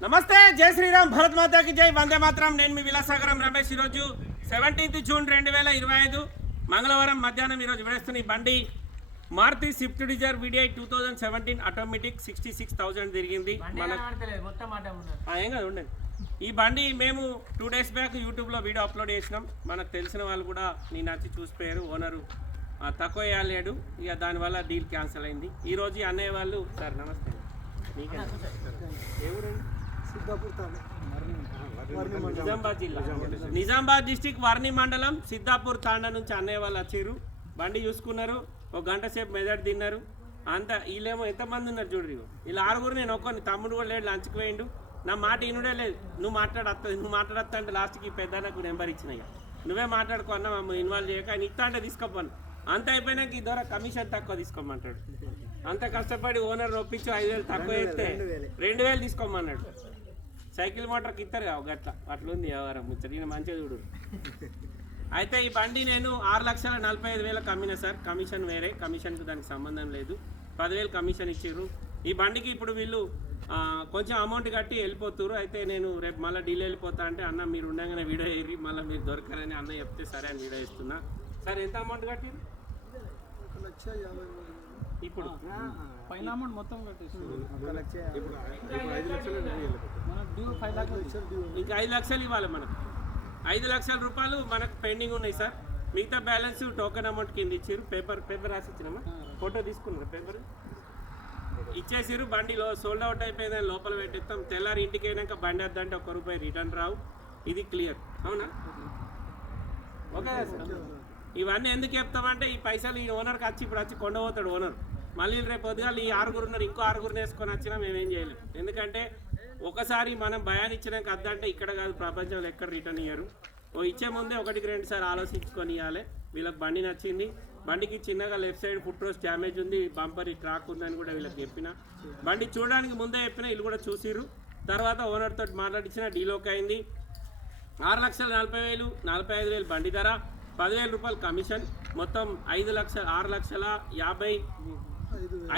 నమస్తే జై శ్రీరామ్ భరత్ మాతాకి జై. వందే మాత్రం. నేను మీ విలాసాగరం రమేష్ ఈరోజు సెవెంటీన్త్ జూన్ రెండు వేల ఇరవై ఐదు మంగళవారం మధ్యాహ్నం ఈరోజు విడేస్తున్న ఈ బండి Maruti Swift Dzire VDI two thousand seventeen automatic sixty six thousand తిరిగింది. మన ఆ, ఏం కాదు ఉండండి. ఈ బండి మేము టూ డేస్ బ్యాక్ యూట్యూబ్లో వీడియో అప్లోడ్ చేసినాం. మనకు తెలిసిన వాళ్ళు కూడా నేను వచ్చి చూసిపోయారు. ఓనరు తక్కువ వేయలేడు ఇక దానివల్ల డీల్ క్యాన్సిల్ అయింది. ఈ రోజు ఈ అన్నయ్య వాళ్ళు సార్ నమస్తే. మీకే. ఏ ఊరండి? నిజామాబాద్ డిస్టిక్ వర్ణి మండలం సిద్ధాపూర్ తాండా నుంచి అన్నయ్య వాళ్ళు వచ్చారు. బండి చూసుకున్నారు. ఒక గంట సేపు మెదడు తిన్నారు. అంత వీళ్ళేమో ఎంతమంది ఉన్నారు చూడరు. వీళ్ళు ఆరుగురు నేను ఒక్కని తమ్ముడు కూడా లేడు లంచ్కి పోయిండు. నా మాట ఇనుడే లేదు. నువ్వు మాట్లాడత్తది నువ్వు మాట్లాడత్తా అంటే లాస్ట్కి పెద్ద నాకు నెంబర్ ఇచ్చిన ఇక నువ్వే మాట్లాడుకో అన్న మమ్మల్ని ఇన్వాల్వ్ చేయక. ఆయన ఇస్తా అంటే తీసుకోపోను. అంత అయిపోయినాక ఈ ద్వారా కమిషన్ తక్కువ తీసుకోమంటాడు. అంత కష్టపడి ఓనర్ ఒప్పించి ఐదు వేలు తక్కువ ఇస్తే రెండు వేలు తీసుకోమన్నాడు. సైకిల్ మోటార్కి ఇస్తారు కదా గట్ల. అట్లుంది వ్యవహారం ముచ్చట. ఈయన మంచిగా చూడు. అయితే ఈ బండి నేను ఆరు లక్షల నలభై ఐదు వేలకు అమ్మిన సార్. కమిషన్ వేరే కమిషన్కి దానికి సంబంధం లేదు. పదివేలు కమిషన్ ఇచ్చారు ఈ బండికి ఇప్పుడు వీళ్ళు కొంచెం అమౌంట్ కట్టి వెళ్ళిపోతున్నారు అయితే నేను రేపు మళ్ళీ డీల్ వెళ్ళిపోతా అంటే అన్న మీరు ఉండగానే వీడియో వేరి మళ్ళీ మీరు దొరకరని అన్న చెప్తే సరే అని వీడియో ఇస్తున్నా. సార్ ఎంత అమౌంట్ కట్టిరు ఇప్పుడు. పైన అమౌంట్ మొత్తం కట్టేసి డ్యూ ఫైవ్ లాక్ ఇంకా ఐదు లక్షలు ఇవ్వాలి మనకు. ఐదు లక్షల రూపాయలు మనకు పెండింగ్ ఉన్నాయి సార్. మిగతా బ్యాలెన్స్ టోకెన్ అమౌంట్ కింద ఇచ్చారు. పేపర్ పేపర్ రాసి ఇచ్చినామా ఫోటో తీసుకున్నారు పేపర్ ఇచ్చేసిరు బండిలో సోల్డ్ అవుట్ అయిపోయిందని లోపల పెట్టిస్తాం. తెల్లారి ఇంటికి అయినాక బండి వద్దంటే ఒక్క రూపాయి రిటర్న్ రావు. ఇది క్లియర్ అవునా? Okay sir. ఇవన్నీ ఎందుకు చెప్తామంటే ఈ పైసలు ఈ ఓనర్కి వచ్చి ఇప్పుడు వచ్చి కొండపోతాడు ఓనర్ మళ్ళీ రేపు పొద్దుగాల ఈ ఆరుగురు ఉన్నారు ఇంకో ఆరుగురు వేసుకొని వచ్చినా మేమేం చేయలేం. ఎందుకంటే ఒకసారి మనం భయాన్ని ఇచ్చినాక అద్దంటే ఇక్కడ కాదు ప్రపంచంలో ఎక్కడ రిటర్న్ ఇయ్యరు. ఓ ఇచ్చే ముందే ఒకటికి రెండు సార్లు ఆలోచించుకొని ఇవ్వాలి వీళ్ళకి బండి నచ్చింది. బండికి చిన్నగా left side foot rest damage ఉంది. బంపర్ ఈ ట్రాక్ ఉందని కూడా వీళ్ళకి చెప్పిన. బండి చూడడానికి ముందే చెప్పిన వీళ్ళు కూడా చూసిర్రు. తర్వాత ఓనర్ తోటి మాట్లాడించిన డీలోక్ అయింది. ఆరు లక్షల నలభై వేలు నలభై ఐదు వేలు బండి ధర పదివేల రూపాయలు కమిషన్ మొత్తం ఐదు లక్షల ఆరు లక్షల యాభై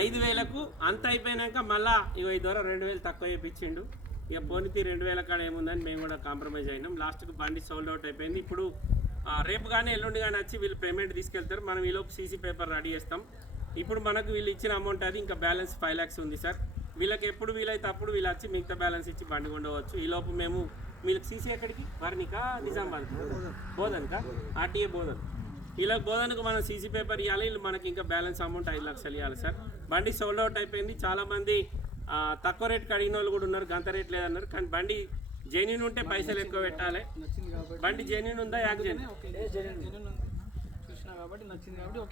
ఐదు వేలకు అంత అయిపోయినాక మళ్ళా ఇక ఈ ద్వారా రెండు వేలు తక్కువ చేయించిండు ఇక పోనీతి రెండు వేల కాడ ఏముందని మేము కూడా కాంప్రమైజ్ అయినాం. లాస్ట్కి బండి సోల్డ్ అవుట్ అయిపోయింది. ఇప్పుడు రేపు కానీ ఎల్లుండి కానీ వచ్చి వీళ్ళు పేమెంట్ తీసుకెళ్తారు. మనం ఈలోపు సీసీ పేపర్ రెడీ చేస్తాం. ఇప్పుడు మనకు వీళ్ళు ఇచ్చిన అమౌంట్ అది ఇంకా బ్యాలెన్స్ ఫైవ్ ల్యాక్స్ ఉంది సార్. వీళ్ళకి ఎప్పుడు వీలైతే అప్పుడు వీళ్ళు వచ్చి మిగతా బ్యాలెన్స్ ఇచ్చి బండి కొండవచ్చు ఈలోపు మేము వీళ్ళకి సీసీ ఎక్కడికి? వర్ణిక నిజామాబాద్. బోధన్కా ఆర్టీఏ బోధన్. ఇలా బోధనకు మనం సీసీ పేపర్ ఇవ్వాలి వీళ్ళు మనకి ఇంకా బ్యాలెన్స్ అమౌంట్ ఐదు లక్షలు ఇవ్వాలి సార్. బండి సోల్డ్ అవుట్ అయిపోయింది. చాలామంది తక్కువ రేట్కి అడిగిన వాళ్ళు కూడా ఉన్నారు. గంత రేట్ లేదన్నారు. కానీ బండి జెన్యున్ ఉంటే పైసలు ఎక్కువ పెట్టాలి. బండి జెన్యున్ ఉందా యాక్ జెన్యున్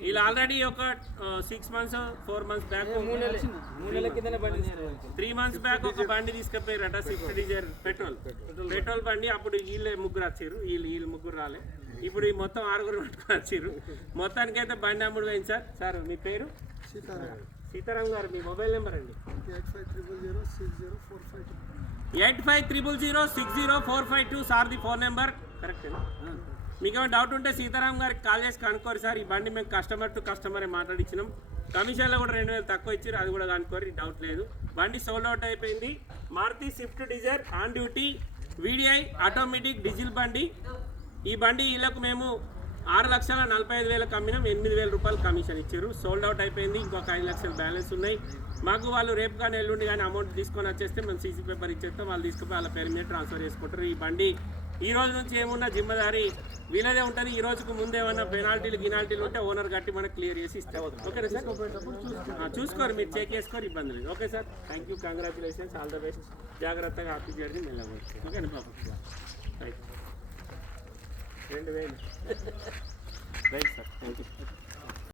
వీళ్ళు ఆల్రెడీ ఒక six months four months back three months back ఒక బండి తీసుకుపోయారట స్విఫ్ట్ డిజైర్ పెట్రోల్ పెట్రోల్ బండి అప్పుడు వీళ్ళే ముగ్గురు వచ్చారు. వీళ్ళు వీళ్ళు ముగ్గురు రాలే. ఇప్పుడు ఈ మొత్తం ఆరుగురు పట్టుకొని వచ్చారు మొత్తానికి అయితే బండి అమ్ముడు పోయింది సార్. సార్ మీ పేరు? సీతారాం. గారు మీ మొబైల్ నెంబర్ అండి. Eight five triple zero six zero four five two sir the phone number. కరెక్టేనా మీకు ఏమైనా డౌట్ ఉంటే సీతారాం గారికి కాల్ చేసి కనుక్కోరు సార్. ఈ బండి మేము కస్టమర్ టు కస్టమర్ మాట్లాడించినాం కమిషన్లో కూడా రెండు వేలు తక్కువ ఇచ్చారు అది కూడా కనుక్కోరు. డౌట్ లేదు. బండి సోల్డ్ అవుట్ అయిపోయింది. Maruti Swift Dzire on duty VDI automatic diesel బండి. ఈ బండి వీళ్ళకు మేము ఆరు లక్షల నలభై ఐదు వేలకు అమ్మినాం ఎనిమిది వేల రూపాయలు కమిషన్ ఇచ్చారు. సోల్డ్ అవుట్ అయిపోయింది ఇంకొక ఐదు లక్షలు బ్యాలెన్స్ ఉన్నాయి. మాకు వాళ్ళు రేపు కానీ ఎల్లుండి కానీ అమౌంట్ తీసుకొని వచ్చేస్తే మేము సీసీ పేపర్ ఇచ్చేస్తాం వాళ్ళు తీసుకుపోయి వాళ్ళ పేరు మీద ట్రాన్స్ఫర్ చేసుకుంటారు. ఈ బండి ఈ రోజు నుంచి ఏమున్నా జిమ్మదారి వీళ్ళదే ఉంటుంది. ఈ రోజుకు ముందు ఏమన్నా పెనాల్టీలు గినాల్టీలు ఉంటే ఓనర్ కట్టి మనకు క్లియర్ చేసి ఇస్తాం ఓకేనా సార్? చూసుకోరు మీరు చెక్ చేసుకోరు ఇబ్బంది లేదు. Okay sir thank you congratulations all the best జాగ్రత్తగా ఆఫీస్ జరిగి వెళ్ళవచ్చు ఓకేనా బాబు? యూ రెండు వేలు. Right sir thank you